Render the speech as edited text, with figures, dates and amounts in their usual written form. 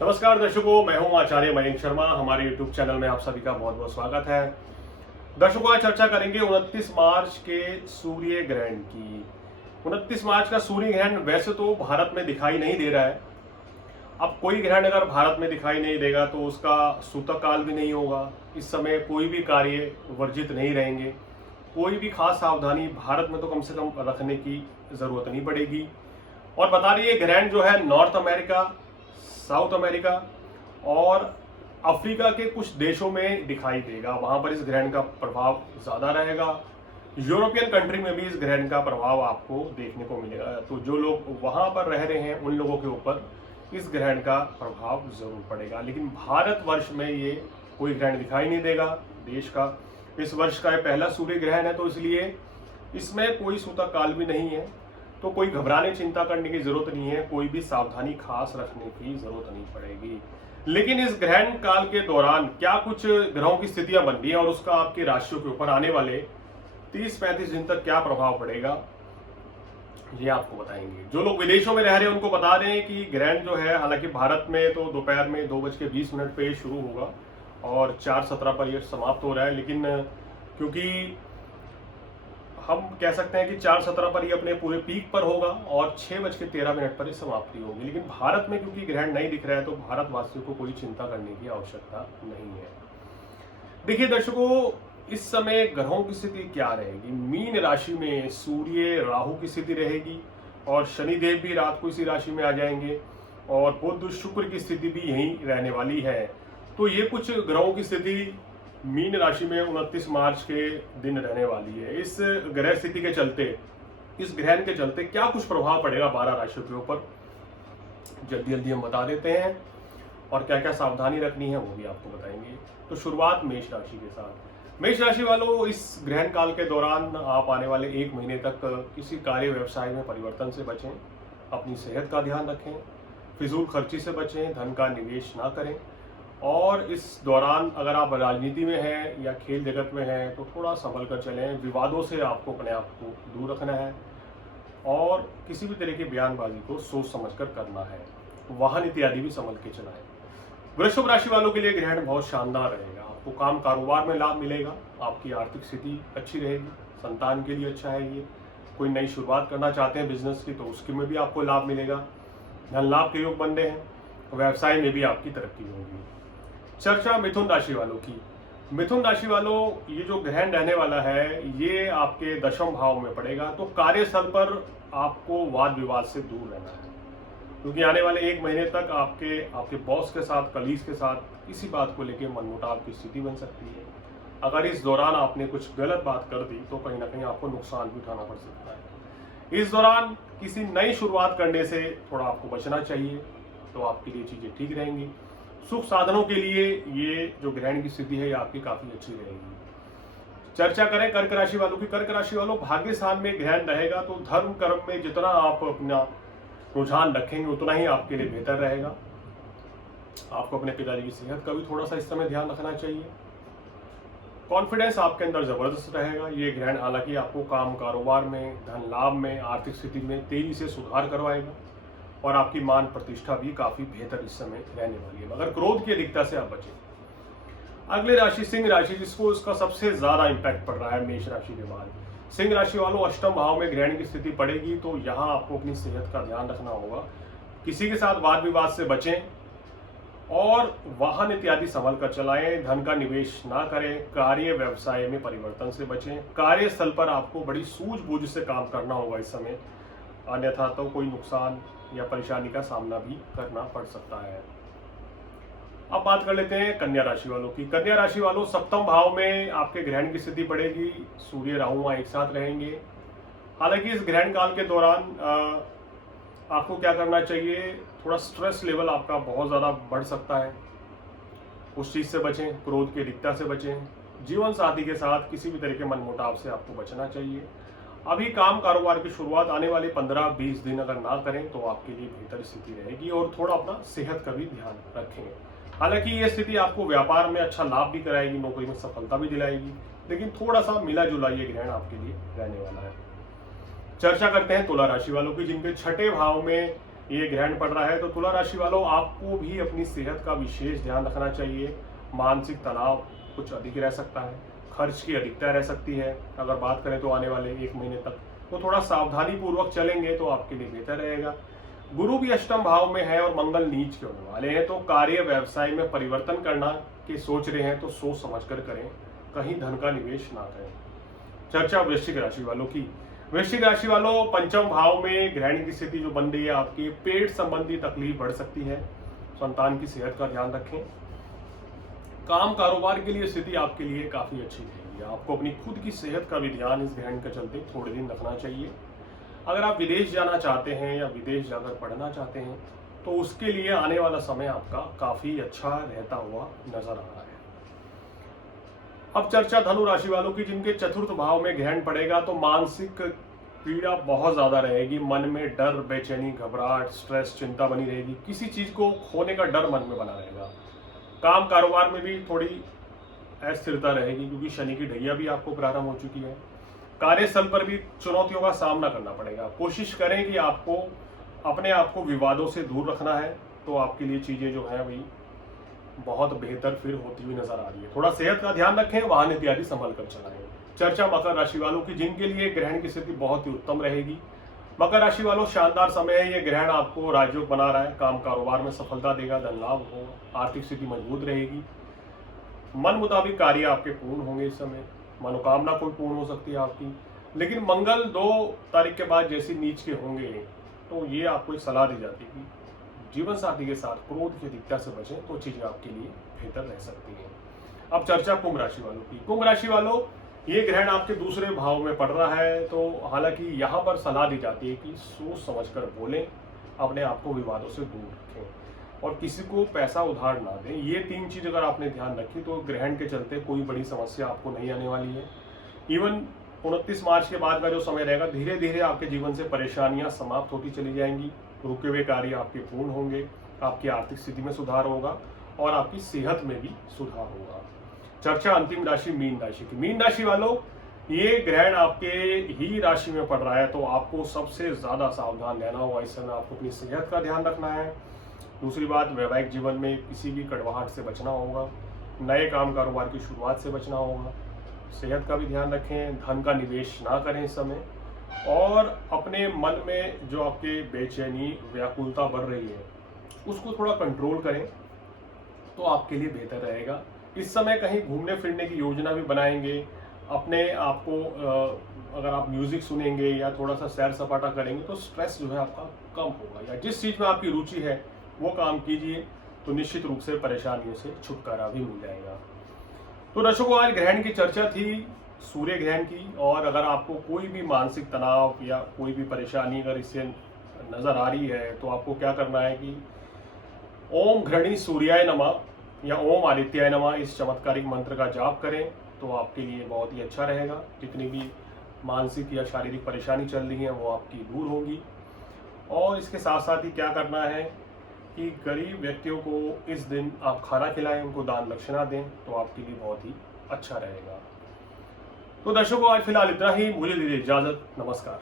नमस्कार दर्शकों, मैं हूं आचार्य मयंक शर्मा। हमारे YouTube चैनल में आप सभी का बहुत बहुत स्वागत है। दर्शकों, आज चर्चा करेंगे 29 मार्च के सूर्य ग्रहण की। 29 मार्च का सूर्य ग्रहण वैसे तो भारत में दिखाई नहीं दे रहा है। अब कोई ग्रहण अगर भारत में दिखाई नहीं देगा तो उसका सूतक काल भी नहीं होगा। इस समय कोई भी कार्य वर्जित नहीं रहेंगे। कोई भी खास सावधानी भारत में तो कम से कम रखने की जरूरत नहीं पड़ेगी। और बता रही है ग्रहण जो है नॉर्थ अमेरिका, साउथ अमेरिका और अफ्रीका के कुछ देशों में दिखाई देगा। वहां पर इस ग्रहण का प्रभाव ज्यादा रहेगा। यूरोपियन कंट्री में भी इस ग्रहण का प्रभाव आपको देखने को मिलेगा। तो जो लोग वहां पर रह रहे हैं उन लोगों के ऊपर इस ग्रहण का प्रभाव जरूर पड़ेगा। लेकिन भारतवर्ष में ये कोई ग्रहण दिखाई नहीं देगा। देश का इस वर्ष का पहला सूर्य ग्रहण है, तो इसलिए इसमें कोई सूतक काल भी नहीं है। तो कोई घबराने चिंता करने की जरूरत नहीं है। कोई भी सावधानी खास रखने की जरूरत नहीं पड़ेगी। लेकिन इस ग्रहण काल के दौरान क्या कुछ ग्रहों की स्थितियां बन रही है और उसका आपकी राशियों के ऊपर आने वाले 30-35 दिन तक क्या प्रभाव पड़ेगा, ये आपको बताएंगे। जो लोग विदेशों में रह रहे हैं उनको बता दें कि ग्रहण जो है, हालांकि भारत में तो दोपहर में 2:20 पे शुरू होगा और 4:17 पर यह समाप्त हो रहा है। लेकिन क्योंकि हम कह सकते हैं कि 4:17 पर ही अपने पूरे पीक पर होगा और 6:13 पर ही समाप्ति होगी। लेकिन भारत में क्योंकि ग्रहण नहीं दिख रहा है तो भारतवासियों को कोई चिंता करने की आवश्यकता नहीं है। देखिए दर्शकों, इस समय ग्रहों की स्थिति क्या रहेगी। मीन राशि में सूर्य राहु की स्थिति रहेगी और शनिदेव भी रात को इसी राशि में आ जाएंगे और बुध शुक्र की स्थिति भी यहीं रहने वाली है। तो ये कुछ ग्रहों की स्थिति मीन राशि में 29 मार्च के दिन रहने वाली है। इस ग्रह स्थिति के चलते, इस ग्रहण के चलते क्या कुछ प्रभाव पड़ेगा 12 राशियों के ऊपर, जल्दी जल्दी हम बता देते हैं। और क्या क्या सावधानी रखनी है वो भी आपको बताएंगे। तो शुरुआत मेष राशि के साथ। मेष राशि वालों, इस ग्रहण काल के दौरान आप आने वाले 1 महीने तक किसी कार्य व्यवसाय में परिवर्तन से बचें, अपनी सेहत का ध्यान रखें, फिजूल खर्ची से बचें, धन का निवेश ना करें। और इस दौरान अगर आप राजनीति में हैं या खेल जगत में हैं तो थोड़ा संभल कर चलें। विवादों से आपको अपने आप को दूर रखना है और किसी भी तरह की बयानबाजी को सोच समझकर करना है। वाहन इत्यादि भी संभल के चलाएं। वृषभ राशि वालों के लिए ग्रहण बहुत शानदार रहेगा। आपको काम कारोबार में लाभ मिलेगा, आपकी आर्थिक स्थिति अच्छी रहेगी, संतान के लिए अच्छा है। ये कोई नई शुरुआत करना चाहते हैं बिजनेस की तो उसके में भी आपको लाभ मिलेगा। धन लाभ के योग बन रहे हैं, व्यवसाय में भी आपकी तरक्की होगी। चर्चा मिथुन राशि वालों की। मिथुन राशि वालों, ये जो ग्रहण रहने वाला है ये आपके 10वें भाव में पड़ेगा। तो कार्यस्थल पर आपको वाद विवाद से दूर रहना है, क्योंकि आने वाले 1 महीने तक आपके बॉस के साथ, कलीग्स के साथ इसी बात को लेकर मनमुटाव की स्थिति बन सकती है। अगर इस दौरान आपने कुछ गलत बात कर दी तो कहीं ना कहीं आपको नुकसान भी उठाना पड़ सकता है। इस दौरान किसी नई शुरुआत करने से थोड़ा आपको बचना चाहिए, तो आपके लिए चीजें ठीक रहेंगी। सुख साधनों के लिए ये जो ग्रहण की स्थिति है ये आपकी काफी अच्छी रहेगी। चर्चा करें कर्क राशि वालों की। कर्क राशि वालों, भाग्य स्थान में ग्रहण रहेगा तो धर्म कर्म में जितना आप अपना रुझान रखेंगे उतना ही आपके लिए बेहतर रहेगा। आपको अपने पिताजी की सेहत का भी थोड़ा सा इस समय ध्यान रखना चाहिए। कॉन्फिडेंस आपके अंदर जबरदस्त रहेगा। ये ग्रहण हालांकि आपको काम कारोबार में, धन लाभ में, आर्थिक स्थिति में तेजी से सुधार करवाएगा और आपकी मान प्रतिष्ठा भी काफी बेहतर इस समय रहने वाली है, मगर क्रोध की अधिकता से आप बचें। अगली राशि सिंह राशि, जिसको इसका सबसे ज्यादा इंपैक्ट पड़ रहा है मेष राशि के बाद। सिंह राशि वालों, 8वें भाव में ग्रहण की स्थिति पड़ेगी तो यहाँ आपको अपनी सेहत का ध्यान रखना होगा। किसी के साथ वाद विवाद से बचें और वाहन इत्यादि संभल कर चलाएं। धन का निवेश ना करें। कार्य व्यवसाय में परिवर्तन से बचें। कार्यस्थल पर आपको बड़ी सूझबूझ से काम करना होगा इस समय, अन्यथा तो कोई नुकसान या परेशानी का सामना भी करना पड़ सकता है। अब बात कर लेते हैं कन्या राशि वालों की। कन्या राशि वालों, 7वें भाव में आपके ग्रहण की स्थिति पड़ेगी। सूर्य राहु वहां एक साथ रहेंगे। हालांकि इस ग्रहण काल के दौरान आपको क्या करना चाहिए, थोड़ा स्ट्रेस लेवल आपका बहुत ज्यादा बढ़ सकता है, उस चीज से बचें। क्रोध की अधिकता से बचें। जीवन साथी के साथ किसी भी तरह के मनमुटाव से आपको बचना चाहिए। अभी काम कारोबार की शुरुआत आने वाले 15-20 दिन अगर ना करें तो आपके लिए बेहतर स्थिति रहेगी और थोड़ा अपना सेहत का भी ध्यान रखें। हालांकि ये स्थिति आपको व्यापार में अच्छा लाभ भी कराएगी, नौकरी में सफलता भी दिलाएगी, लेकिन थोड़ा सा मिला जुला ये ग्रहण आपके लिए रहने वाला है। चर्चा करते हैं तुला राशि वालों की, जिनके 6ठे भाव में ये ग्रहण पड़ रहा है, तो तुला राशि वालों आपको भी अपनी सेहत का विशेष ध्यान रखना चाहिए। मानसिक तनाव कुछ अधिक रह सकता है, खर्च की अधिकता रह सकती है। अगर बात करें तो आने वाले 1 महीने तक तो थोड़ा सावधानी पूर्वक चलेंगे तो आपके लिए बेहतर रहेगा। गुरु भी अष्टम भाव में है और मंगल नीच के होने वाले हैं, तो कार्य व्यवसाय में परिवर्तन करना के सोच रहे हैं तो सोच समझ कर करें, कहीं धन का निवेश ना करें। चर्चा वृश्चिक राशि वालों की। वृश्चिक राशि वालों, पंचम भाव में ग्रहण की स्थिति जो बन रही है, आपकी पेट संबंधी तकलीफ बढ़ सकती है। संतान की सेहत का ध्यान रखें। काम कारोबार के लिए स्थिति आपके लिए काफी अच्छी रहेगी। आपको अपनी खुद की सेहत का भी ध्यान इस ग्रहण के चलते थोड़े दिन रखना चाहिए। अगर आप विदेश जाना चाहते हैं या विदेश जाकर पढ़ना चाहते हैं तो उसके लिए आने वाला समय आपका काफी अच्छा रहता हुआ नजर आ रहा है। अब चर्चा धनु राशि वालों की, जिनके चतुर्थ भाव में ग्रहण पड़ेगा तो मानसिक पीड़ा बहुत ज्यादा रहेगी। मन में डर, बेचैनी, घबराहट, स्ट्रेस, चिंता बनी रहेगी। किसी चीज को खोने का डर मन में बना रहेगा। काम कारोबार में भी थोड़ी अस्थिरता रहेगी क्योंकि शनि की ढैया भी आपको प्रारंभ हो चुकी है। कार्यस्थल पर भी चुनौतियों का सामना करना पड़ेगा। कोशिश करें कि आपको अपने आप को विवादों से दूर रखना है, तो आपके लिए चीजें जो है वही बहुत बेहतर फिर होती हुई नजर आ रही है। थोड़ा सेहत का ध्यान रखें, वाहन इत्यादि संभल कर चलाएं। चर्चा मकर राशि वालों की, जिनके लिए ग्रहण की स्थिति बहुत ही उत्तम रहेगी। मकर राशि वालों, शानदार समय है। ये ग्रहण आपको राजयोग बना रहा है। काम कारोबार में सफलता देगा, धन लाभ होगा, आर्थिक स्थिति मजबूत रहेगी। मन मुताबिक कार्य आपके पूर्ण होंगे। इस समय मनोकामना कोई पूर्ण हो सकती है आपकी। लेकिन मंगल 2 तारीख के बाद जैसे नीच के होंगे तो ये आपको एक सलाह दी जाती है कि जीवन साथी के साथ क्रोध की अधिकता से बचें, तो चीजें आपके लिए बेहतर रह सकती हैं। अब चर्चा कुंभ राशि वालों की। कुंभ राशि वालों, ये ग्रहण आपके दूसरे भाव में पड़ रहा है, तो हालांकि यहाँ पर सलाह दी जाती है कि सोच समझकर बोलें, अपने आप को विवादों से दूर रखें और किसी को पैसा उधार ना दें। ये 3 चीज अगर आपने ध्यान रखी तो ग्रहण के चलते कोई बड़ी समस्या आपको नहीं आने वाली है। इवन 29 मार्च के बाद का जो समय रहेगा, धीरे धीरे आपके जीवन से परेशानियां समाप्त होती चली जाएंगी। रुके हुए कार्य आपके पूर्ण होंगे, आपकी आर्थिक स्थिति में सुधार होगा और आपकी सेहत में भी सुधार होगा। चर्चा अंतिम राशि मीन राशि की। मीन राशि वालों, ये ग्रहण आपके ही राशि में पड़ रहा है, तो आपको सबसे ज्यादा सावधान रहना होगा। इस समय आपको अपनी सेहत का ध्यान रखना है। दूसरी बात, वैवाहिक जीवन में किसी भी कड़वाहट से बचना होगा। नए काम कारोबार की शुरुआत से बचना होगा। सेहत का भी ध्यान रखें। धन का निवेश ना करें इस समय, और अपने मन में जो आपके बेचैनी, व्याकुलता बढ़ रही है उसको थोड़ा कंट्रोल करें तो आपके लिए बेहतर रहेगा। इस समय कहीं घूमने फिरने की योजना भी बनाएंगे। अपने आप को अगर आप म्यूजिक सुनेंगे या थोड़ा सा सैर सपाटा करेंगे तो स्ट्रेस जो है आपका कम होगा। या जिस चीज़ में आपकी रुचि है वो काम कीजिए तो निश्चित रूप से परेशानियों से छुटकारा भी मिल जाएगा। तो दर्शकों, आज ग्रहण की चर्चा थी, सूर्य ग्रहण की। और अगर आपको कोई भी मानसिक तनाव या कोई भी परेशानी अगर इससे नजर आ रही है तो आपको क्या करना है कि ओम घृणी सूर्याय नमः या ओम आदित्याय नमः इस चमत्कारिक मंत्र का जाप करें तो आपके लिए बहुत ही अच्छा रहेगा। जितनी भी मानसिक या शारीरिक परेशानी चल रही है वो आपकी दूर होगी। और इसके साथ साथ ही क्या करना है कि गरीब व्यक्तियों को इस दिन आप खाना खिलाएं, उनको दान दक्षिणा दें, तो आपके लिए बहुत ही अच्छा रहेगा। तो दर्शकों, आज फिलहाल इतना ही। मुझे दीजिए इजाजत। नमस्कार।